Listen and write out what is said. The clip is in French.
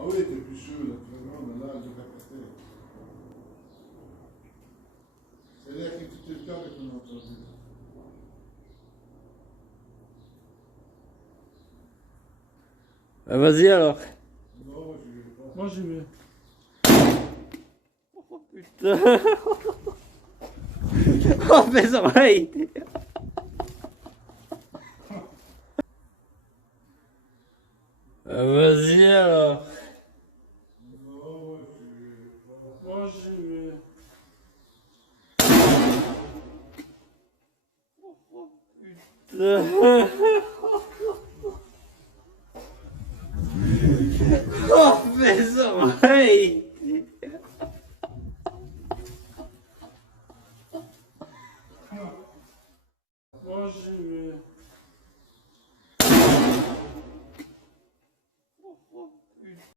Ah oui, t'es plus sûr, là, vraiment, mais là, je vais répéter. C'est-à-dire que tu te calmes avec ton entrevue. Vas-y alors. Non, moi, je ne vais pas. Moi, j'y vais. Putain. Oh, mes oreilles. Vas-y alors. Non, moi, je ne vais pas. Moi, j'y vais. Oh, mes oreilles. Moi, j'y vais.